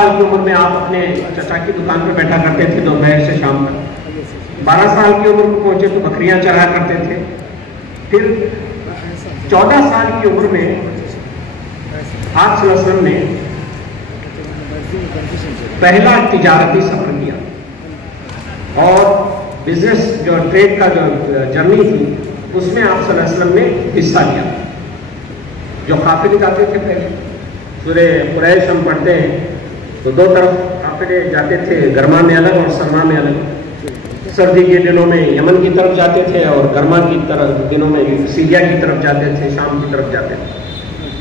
سال کی عمر میں آپ اپنے چچا کی دکان پہ بیٹھا کرتے تھے دوپہر سے شام تک. 12 سال کی عمر میں پہنچے تو بکریاں چرایا کرتے تھے. پھر 14 سال کی عمر میں آپ صلی اللہ علیہ وسلم نے پہلا تجارتی سفر کیا اور بزنس جو ٹریڈ کا جو جرنی تھی اس میں آپ صلی اللہ علیہ وسلم نے حصہ لیا. جو قافلے جاتے تھے پہلے سورہ قریش ہم پڑھتے ہیں تو 2 طرف قافلے جاتے تھے، گرما میں الگ اور سرما میں الگ. سردی کے دنوں میں یمن کی طرف جاتے تھے اور گرما کی طرف دنوں میں سیریا کی طرف جاتے تھے، شام کی طرف جاتے تھے.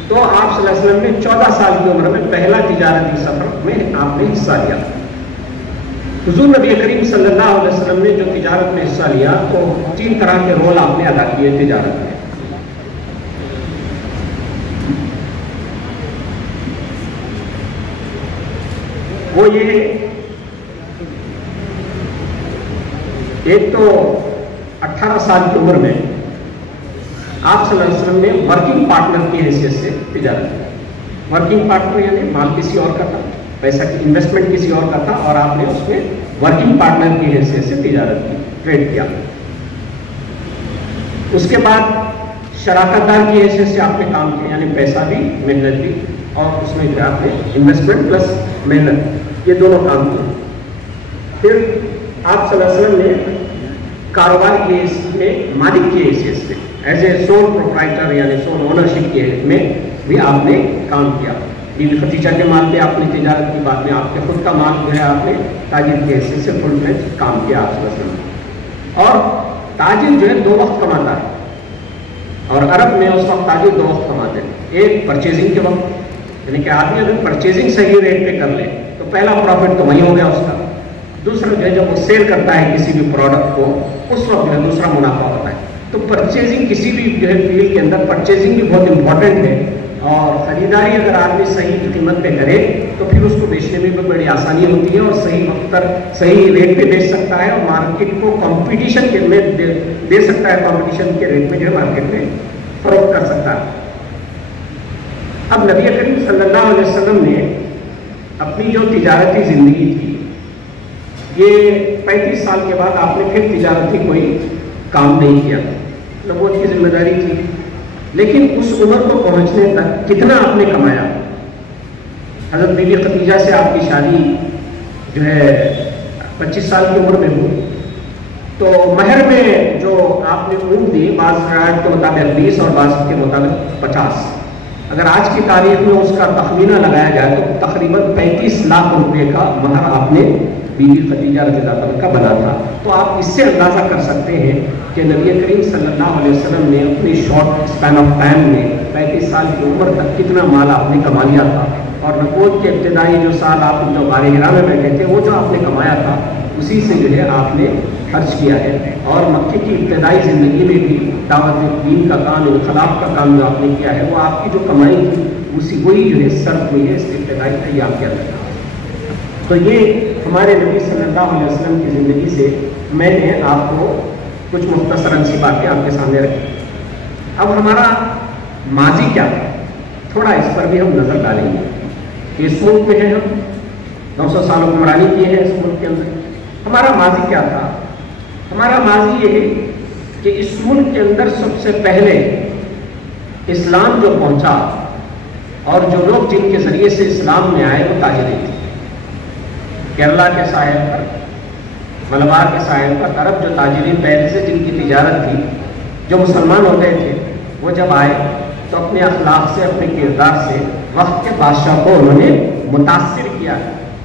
تو آپ صلی اللہ علیہ وسلم نے 14 سال کی عمر میں پہلا تجارتی سفر میں آپ نے حصہ لیا. حضور نبی کریم صلی اللہ علیہ وسلم نے جو تجارت میں حصہ لیا تو 3 طرح کے رول آپ نے ادا کیے تجارت میں. وہ یہ ایک تو 18 سال کی عمر میں آپ صلی اللہ علیہ وسلم نے ورکنگ پارٹنر کی حیثیت سے تجارت کی. ورکنگ پارٹنر یعنی مال کسی اور کا تھا، پیسہ کی انویسٹمنٹ کسی اور کا تھا اور آپ نے اس میں ورکنگ پارٹنر کی حیثیت سے تجارت کی، ٹریڈ کیا. اس کے بعد شراکت دار کی حیثیت سے آپ نے کام کیا، یعنی پیسہ بھی محنت بھی، اور اس میں جو آپ نے انویسٹمنٹ پلس محنت یہ دونوں کام کیے. پھر آپ صلی اللہ علیہ وسلم نے کاروبار کی حیثیت میں مالک کی حیثیت سے ایز اے سول پروپرائٹر یعنی سول اونرشپ کے میں بھی آپ نے کام کیا. بیوی خدیجہ کے مال پہ آپ نے تجارت کی، بعد میں آپ کے خود کا مال جو ہے آپ نے تاجر کی حیثیت سے فل فلیج کام کیا آپ صلی اللہ علیہ وسلم. اور تاجر جو ہے 2 وقت کماتا ہے اور عرب میں اس وقت تاجر 2 وقت کماتے ہیں. ایک پرچیزنگ کے وقت، یعنی کہ آدمی اگر پرچیزنگ صحیح ریٹ پہ کر لے تو پہلا پروفٹ تو وہی ہو گیا اس کا. دوسرا جو ہے جب وہ سیل کرتا ہے کسی بھی پروڈکٹ کو اس وقت جو ہے دوسرا منافع ہوتا ہے. تو پرچیزنگ کسی بھی جو ہے فیلڈ کے اندر پرچیزنگ بھی بہت امپورٹنٹ ہے اور خریداری اگر آدمی صحیح قیمت پہ کرے تو پھر اس کو بیچنے میں بھی بڑی آسانی ہوتی ہے اور صحیح وقت پر صحیح ریٹ پہ بیچ سکتا ہے اور مارکیٹ کو کمپٹیشن کے میں دے سکتا ہے، کمپٹیشن کے ریٹ میں جو ہے مارکیٹ میں فروخت کر سکتا ہے. اب نبی کریم صلی اللہ علیہ وسلم نے اپنی جو تجارتی زندگی تھی یہ 35 سال کے بعد آپ نے پھر تجارتی کوئی کام نہیں کیا. نبوت کی ذمہ داری تھی، لیکن اس عمر کو پہنچنے تک کتنا آپ نے کمایا. حضرت بیوی خدیجہ سے آپ کی شادی جو ہے 25 سال کی عمر میں ہوئی تو مہر میں جو آپ نے اونٹ دی بعض روایت کے مطابق 20 اور بعض کے مطابق 50. اگر آج کی تاریخ میں اس کا تخمینہ لگایا جائے تو تقریباً 35 لاکھ روپے کا مہر آپ نے بیوی خدیجہ رضی اللہ عنہا کا بنا تھا. تو آپ اس سے اندازہ کر سکتے ہیں کہ نبی کریم صلی اللہ علیہ وسلم نے اپنی شارٹ اسپین آف ٹائم میں 35 سال کی عمر تک کتنا مال آپ نے کما لیا تھا. اور نبوت کے ابتدائی جو سال آپ جو غار حرا میں بیٹھے تھے وہ جو آپ نے کمایا تھا اسی سے جو ہے آپ نے خرچ کیا ہے. اور مکے کی ابتدائی زندگی میں بھی دعوت دین کا کام، انقلاب کا کام جو آپ نے کیا ہے وہ آپ کی جو کمائی تھی اسی وہی جو ہے صرف ہوئی ہے اس ابتدائی تیار کیا تھا. تو یہ ہمارے نبی صلی اللہ علیہ وسلم کی زندگی سے میں نے آپ کو کچھ مختصراً سی باتیں آپ کے سامنے رکھی. اب ہمارا ماضی کیا ہے تھوڑا اس پر بھی ہم نظر ڈالیں گے. اس ملک میں ہیں ہم 900 سال حکمرانی کیے ہیں اس ملک کے اندر. ہمارا ماضی کیا تھا؟ ہمارا ماضی یہ ہے کہ اس ملک کے اندر سب سے پہلے اسلام جو پہنچا اور جو لوگ جن کے ذریعے سے اسلام میں آئے وہ تاجرین تھے. کیرلا کے ساحل پر، ملبار کے ساحل پر عرب جو تاجرین پہلے سے جن کی تجارت تھی جو مسلمان ہو گئے تھے وہ جب آئے تو اپنے اخلاق سے اپنے کردار سے وقت کے بادشاہ کو انہوں نے متاثر کیا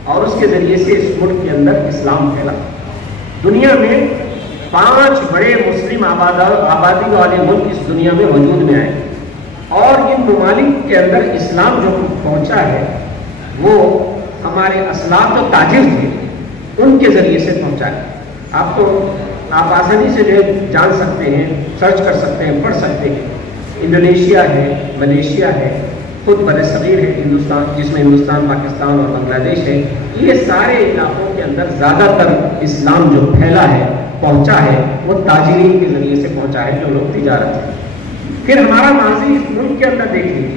اور اس کے ذریعے سے اس ملک کے اندر اسلام پھیلا. دنیا میں 5 بڑے مسلم آبادی والے ملک اس دنیا میں وجود میں آئے اور ان ممالک کے اندر اسلام جو پہنچا ہے وہ ہمارے اسلاف جو تاجر تھے ان کے ذریعے سے پہنچا ہے. آپ آسانی سے جو جان سکتے ہیں، سرچ کر سکتے ہیں، پڑھ سکتے ہیں. انڈونیشیا ہے، ملیشیا ہے، خود بر صغیر ہے ہندوستان جس میں ہندوستان، پاکستان اور بنگلہ دیش ہے. یہ سارے علاقوں کے اندر زیادہ تر اسلام جو پھیلا ہے، پہنچا ہے، وہ تاجرین کے ذریعے سے پہنچا ہے جو لوگ تجارت ہے. پھر ہمارا ماضی اس ملک کے اندر دیکھ لیجیے.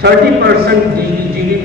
30% GDP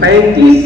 35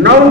9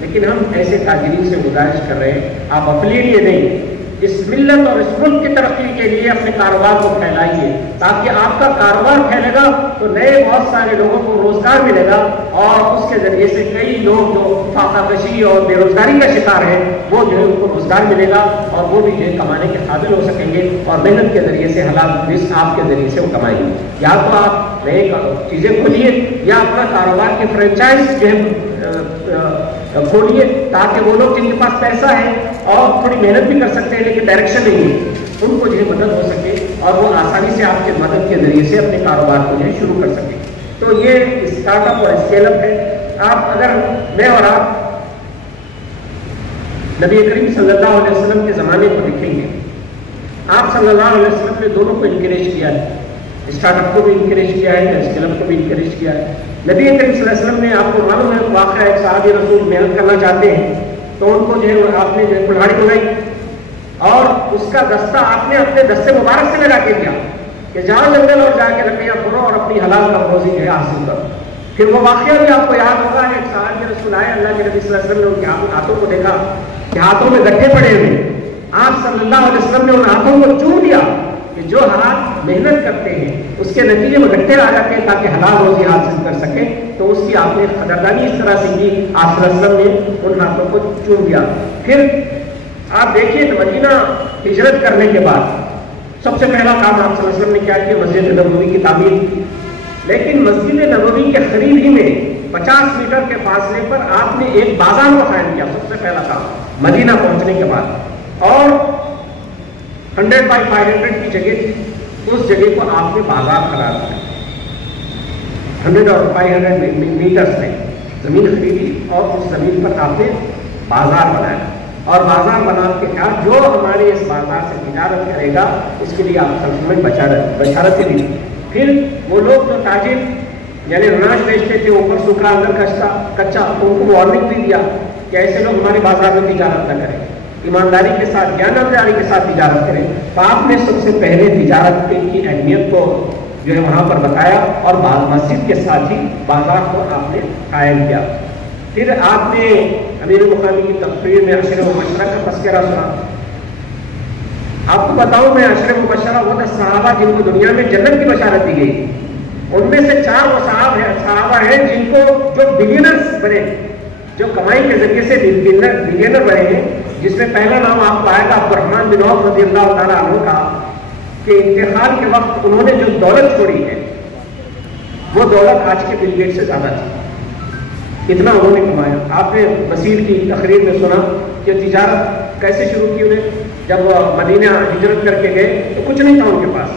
لیکن ہم ایسے تاجرین سے گزارش کر رہے ہیں آپ اپنے لیے نہیں اس ملت اور اس ملک کی ترقی کے لیے اپنے کاروبار کو پھیلائیے تاکہ آپ کا کاروبار پھیلے گا تو نئے بہت سارے لوگوں کو روزگار ملے گا اور اس کے ذریعے سے کئی لوگ جو فاقہ کشی اور بے روزگاری کا شکار ہیں وہ جو ہے ان کو روزگار ملے گا اور وہ بھی جو ہے کمانے کے قابل ہو سکیں گے اور محنت کے ذریعے سے حلال رزق آپ کے ذریعے سے وہ کمائیں گے. یا تو آپ نئے چیزیں کھولیے یا اپنا کاروبار کی فرینچائز جو ہے کھولیے تاکہ وہ لوگ جن کے پاس پیسہ ہے اور تھوڑی محنت بھی کر سکتے ہیں لیکن ڈائریکشن نہیں ہے ان کو جو ہے مدد ہو سکے اور وہ آسانی سے آپ کے مدد کے ذریعے سے اپنے کاروبار کو جو ہے شروع کر سکیں. تو یہ اسٹارٹ اپ اور اسکیل اپ ہے. آپ اگر میں اور آپ نبی کریم صلی اللہ علیہ وسلم کے زمانے کو دیکھیں گے آپ صلی اللہ علیہ وسلم نے دونوں کو انکریج کیا ہے. اسٹارٹ اپ کو بھی انکریج کیا ہے اسکیل اپ کو بھی انکریج کیا ہے. نبی کریم صلی اللہ علیہ وسلم نے آپ کو معلوم ہے واقعہ ایک صحابی رسول محنت کرنا چاہتے ہیں تو ان کو جو ہے آپ نے جو ہے کلہاڑی بنائی اور اس کا دستہ آپ نے اپنے دستے مبارک سے لگا کے دیا کہ جاؤ جنگل اور جا کے لکڑیاں پھوڑو اور اپنی حلال کا روزی جو ہے حاصل کرو. پھر وہ واقعہ بھی آپ کو یاد ہوگا ایک صحابی رسول آئے اللہ کے نبی صلی اللہ علیہ وسلم نے ان کے ہاتھوں کو دیکھا کہ ہاتھوں میں گٹھے پڑے ہوئے. آپ صلی اللہ علیہ وسلم نے ان ہاتھوں کو چوم دیا کہ جو ہاتھ محنت کرتے ہیں اس کے نتیجے میں گٹھے آ جاتے ہیں تاکہ حلال روزی حاصل کر سکیں. تو اس کی آپ نے قدردانی اس طرح سے کی آپ صلی اللہ علیہ وسلم نے ان ہاتھوں کو چوم دیا. پھر آپ دیکھیے مدینہ ہجرت کرنے کے بعد سب سے پہلا کام آپ صلی اللہ علیہ وسلم نے کیا کیا مسجد نبوی کی تعمیر کی. لیکن مسجد نبوی کے قریب ہی میں 50 میٹر کے فاصلے پر آپ نے ایک بازار کو قائم کیا. سب سے پہلا کام مدینہ پہنچنے کے بعد اور 100/500 کی جگہ تھی اس جگہ کو آپ نے بازار قرار دیا. 100 اور 500 میٹرز میں زمین خریدی اور اس زمین پر آپ نے بازار بنایا اور بازار بنا کے کہا جو ہمارے اس بازار سے تجارت کرے گا اس کے لیے آپ میں بشارتیں دی. پھر وہ لوگ جو تاجر یعنی اناج بیچتے تھے اوپر سوکھا اندر کچا ان کو وارننگ بھی دیا کہ ایسے لوگ ہمارے بازار میں تجارت نہ کریں ایمانداری کے ساتھ جانبداری کے ساتھ تجارت کریں. تو آپ نے سب سے پہلے تجارت کی اہمیت کو جو ہے وہاں پر بتایا اور مسجد کے ساتھ ہی بازار کو آپ نے قائم کیا. پھر آپ نے امیر المؤمنین کی تقریر میں عشر مبشرہ کا تذکرہ سنا. آپ کو بتاؤں میں عشر مبشرہ وہ 10 صحابہ جن کو دنیا میں جنت کی بشارت دی گئی ان میں سے 4 وہ صحابہ ہیں جن کو جو بلینرز بنے جو کمائی کے ذریعے سے بلینر بنے ہیں جس میں پہلا نام آپ کو آئے گا عبدالرحمن بن عوف رضی اللہ تعالیٰ عنہ کا کہ انتقال کے وقت انہوں نے جو دولت چھوڑی ہے وہ دولت آج کے بل گیٹ سے زیادہ تھی. اتنا انہوں نے کمایا. آپ نے بصیر کی تقریر میں سنا کہ تجارت کیسے شروع کی انہیں جب وہ مدینہ ہجرت کر کے گئے تو کچھ نہیں تھا ان کے پاس.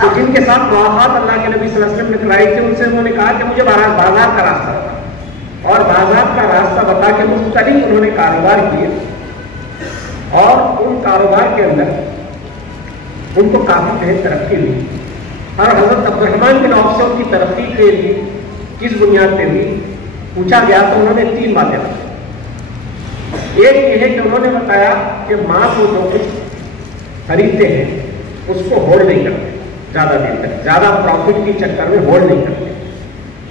تو جن کے ساتھ مواقعات اللہ کے نبی صلی اللہ علیہ وسلم نے کرائی تھی ان سے انہوں نے کہا کہ مجھے بازار کا راستہ بتا اور بازار کا راستہ بتا کے مختلف انہوں نے کاروبار کیے اور ان کاروبار کے اندر ان کو کافی بہت ترقی ہوئی. اور حضرت عبدالرحمن بن عوف سے ان کی ترقی کے لیے کس بنیاد پہ ہوئی پوچھا گیا تو انہوں نے 3 باتیں بتائی. ایک یہ ہے کہ انہوں نے بتایا کہ ماں کو جو کچھ خریدتے ہیں اس کو ہولڈ نہیں کرتے زیادہ دیر تک زیادہ پروفٹ کی چکر میں ہولڈ نہیں کرتے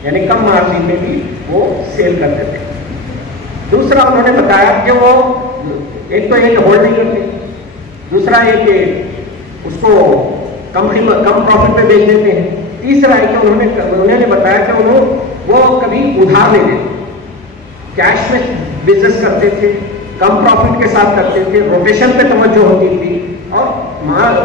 یعنی کم مارجن میں بھی وہ سیل کرتے تھے. دوسرا انہوں نے بتایا کہ وہ ایک تو یہ کہ ہولڈ نہیں کرتے دوسرا یہ کہ اس کو کم پروفٹ پہ بیچ دیتے ہیں. تیسرا ہے کہ انہوں نے بتایا کہ وہ کبھی ادھار نہیں دیتے کیش میں بزنس کرتے تھے کم پروفٹ کے ساتھ کرتے تھے روٹیشن پہ توجہ ہوتی تھی اور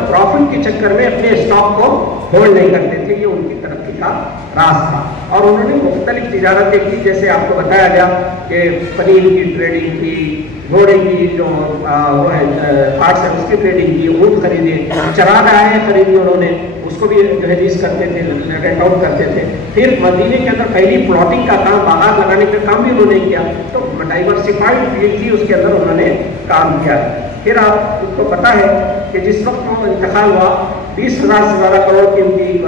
پروفٹ کے چکر میں اپنے اسٹاک کو ہولڈ نہیں کرتے تھے. یہ ان کی ترقی کا راز تھا. اور انہوں نے مختلف تجارتیں کی جیسے آپ کو بتایا گیا کہ پنیر کی ٹریڈنگ کی گھوڑے کی جو وہ ہے پارٹس ہے اس کی ٹریڈنگ کی اونٹ خریدے چراغ آئے خریدی انہوں نے اس کو بھی جو ہے لیز کرتے تھے رینٹ آؤٹ کرتے تھے. پھر مدینے کے اندر پہلی پلاٹنگ کا کام باغات لگانے کا کام بھی انہوں نے کیا تو ڈائیورسفائڈ فیلڈ تھی اس کے اندر انہوں نے کام کیا. پھر آپ کو پتا ہے کہ جس وقت وہ انتقال ہوا 20,000 سے زیادہ کروڑ کی ان کی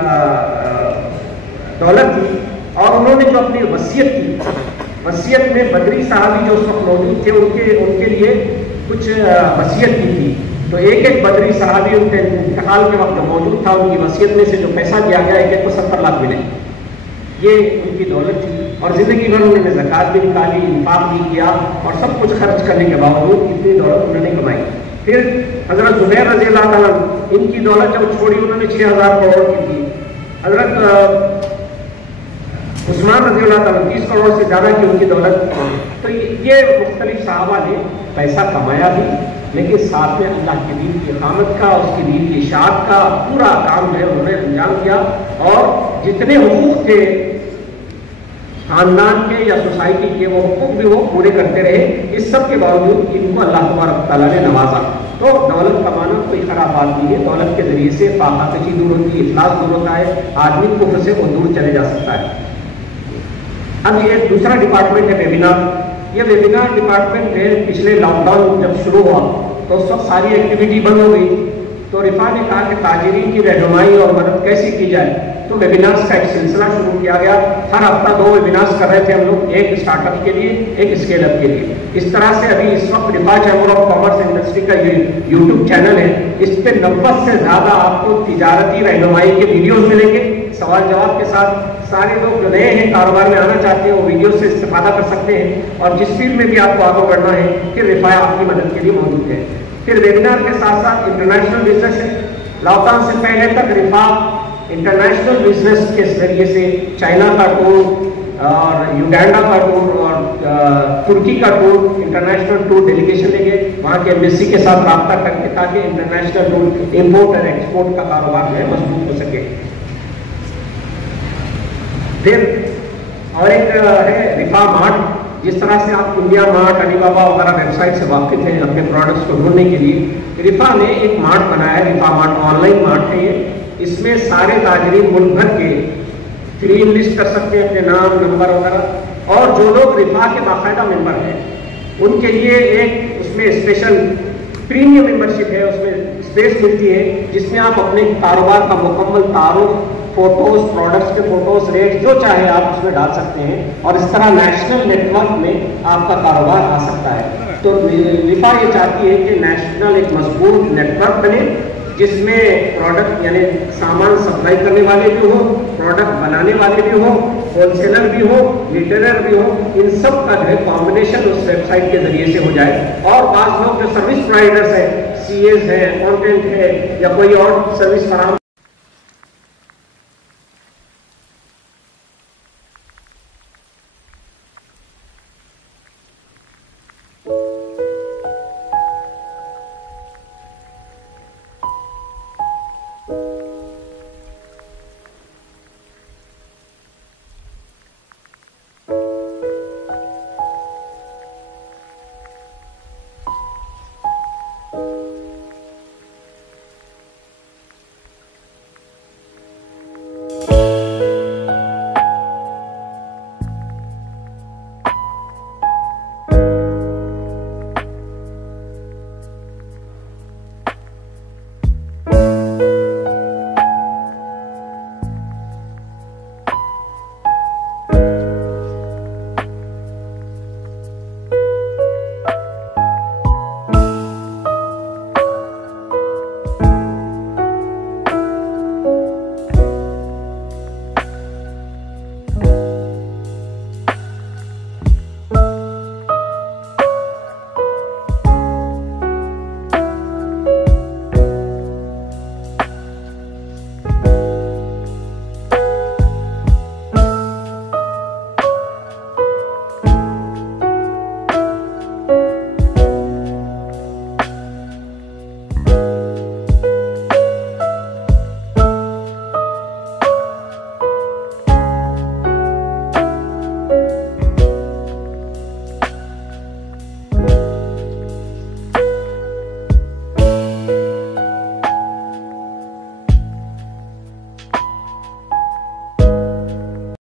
دولت تھی اور انہوں نے جو اپنی وصیت کی وصیت میں بدری صحابی جو اس وقت موجود تھے ان کے لیے کچھ وصیت کی تھی. تو ایک بدری صحابی ان کے انتقال کے وقت موجود تھا ان کی وصیت میں سے جو پیسہ دیا گیا ایک کو 70 لاکھ ملے. یہ ان کی دولت تھی. اور زندگی بھر انہوں نے زکات بھی نکالی، انفاق بھی کیا، اور سب کچھ خرچ کرنے کے باوجود اتنی دولت انہوں نے کمائی۔ پھر حضرت زبیر رضی اللہ تعالیٰ ان کی دولت جب چھوڑی انہوں نے 6,000 کروڑ کی تھی، حضرت عثمان رضی اللہ تعالیٰ 30 کروڑ سے زیادہ کی ان کی دولت۔ تو یہ مختلف صحابہ نے پیسہ کمایا بھی، لیکن ساتھ میں اللہ کے دین کی اقامت کا، اس کے دین کی اشاعت کا پورا کام جو ہے انہوں نے انجام دیا، اور جتنے حقوق تھے خاندان کے یا سوسائٹی کے وہ حقوق بھی وہ پورے کرتے رہے۔ اس سب کے باوجود ان کو اللہ تبارک تعالیٰ نے نوازا۔ تو دولت کمانا کوئی خراب بات نہیں ہے، دولت کے ذریعے سے فاقہ کشی دور ہوتی ہے، افلاس دور ہوتا ہے، آدمی کفر سے وہ دور چلے جا سکتا ہے۔ اب یہ دوسرا ڈپارٹمنٹ ہے ویبینار۔ یہ ویبینار ڈپارٹمنٹ ہے، پچھلے لاک ڈاؤن جب شروع ہوا تو اس وقت ساری ایکٹیویٹی بند ہو گئی، تو رفا نے کہا کہ تاجرین کی رہنمائی اور مدد کیسے کی جائے، تو ویبینارز کا ایک سلسلہ شروع کیا گیا۔ ہر ہفتہ 2 ویبینارز کر رہے تھے ہم لوگ، ایک اسٹارٹ اپ کے لیے، ایک اسکیل اپ کے لیے۔ اس طرح سے ابھی اس وقت رفا چیمبر آف کامرس انڈسٹری کا یوٹیوب چینل ہے، اس پہ 90 سے زیادہ آپ کو تجارتی رہنمائی کے ویڈیوز ملیں گے، سوال جواب کے ساتھ۔ سارے لوگ جو نئے ہیں، کاروبار میں آنا چاہتے ہیں، وہ ویڈیو سے استفادہ کر سکتے ہیں، اور جس فیلڈ میں بھی آپ کو آگے بڑھنا ہے پھر رفا آپ کی مدد کے لیے موجود ہے۔ پھر ویبینار کے ساتھ ساتھ انٹرنیشنل بزنس ہے۔ لاک ڈاؤن سے پہلے تک رفا انٹرنیشنل بزنس کے ذریعے سے چائنا کا ٹور اور یوگینڈا کا ٹور اور ترکی کا ٹور، انٹرنیشنل ٹور ڈیلیگیشن لے گئے وہاں کے ایمبیسی کے ساتھ رابطہ کر کے، تاکہ انٹرنیشنل ٹور امپورٹ اور ایکسپورٹ کا کاروبار جو ہے مضبوط ہو سکے۔ پھر اور ایک ہے رفا مارٹ۔ جس طرح سے آپ انڈیا مارٹ، علی بابا وغیرہ ویب سائٹ سے واقف ہیں اپنے پروڈکٹس کو ڈھونڈنے کے لیے، رفا نے ایک مارٹ بنایا ہے، رفا مارٹ آن لائن مارٹ ہے یہ۔ اس میں سارے تاجرین ملک بھر کے فری لسٹ کر سکتے ہیں اپنے نام، نمبر وغیرہ، اور جو لوگ رفا کے باقاعدہ ممبر ہیں ان کے لیے ایک اس میں اسپیشل پریمیم ممبرشپ ہے، اس میں اسپیس ملتی ہے جس میں آپ اپنے کاروبار کا مکمل تعارف، فوٹوز، پروڈکٹس کے فوٹوز، ریٹ جو چاہے آپ اس میں ڈال سکتے ہیں، اور اس طرح نیشنل نیٹ ورک میں آپ کا کاروبار آ سکتا ہے۔ تو رفا یہ چاہتی ہے کہ نیشنل ایک مضبوط نیٹ ورک بنے، جس میں پروڈکٹ یعنی سامان سپلائی کرنے والے بھی ہوں، پروڈکٹ بنانے والے بھی ہوں، ہول سیلر بھی ہو، ریٹیلر بھی ہو، ان سب کا جو ہے کمبینیشن اس ویب سائٹ کے ذریعے سے ہو جائے۔ اور بعض لوگ جو سروس پرووائڈرز ہیں، سی ایز ہیں، اکاؤنٹنٹ ہے، یا کوئی اور سروس فراہم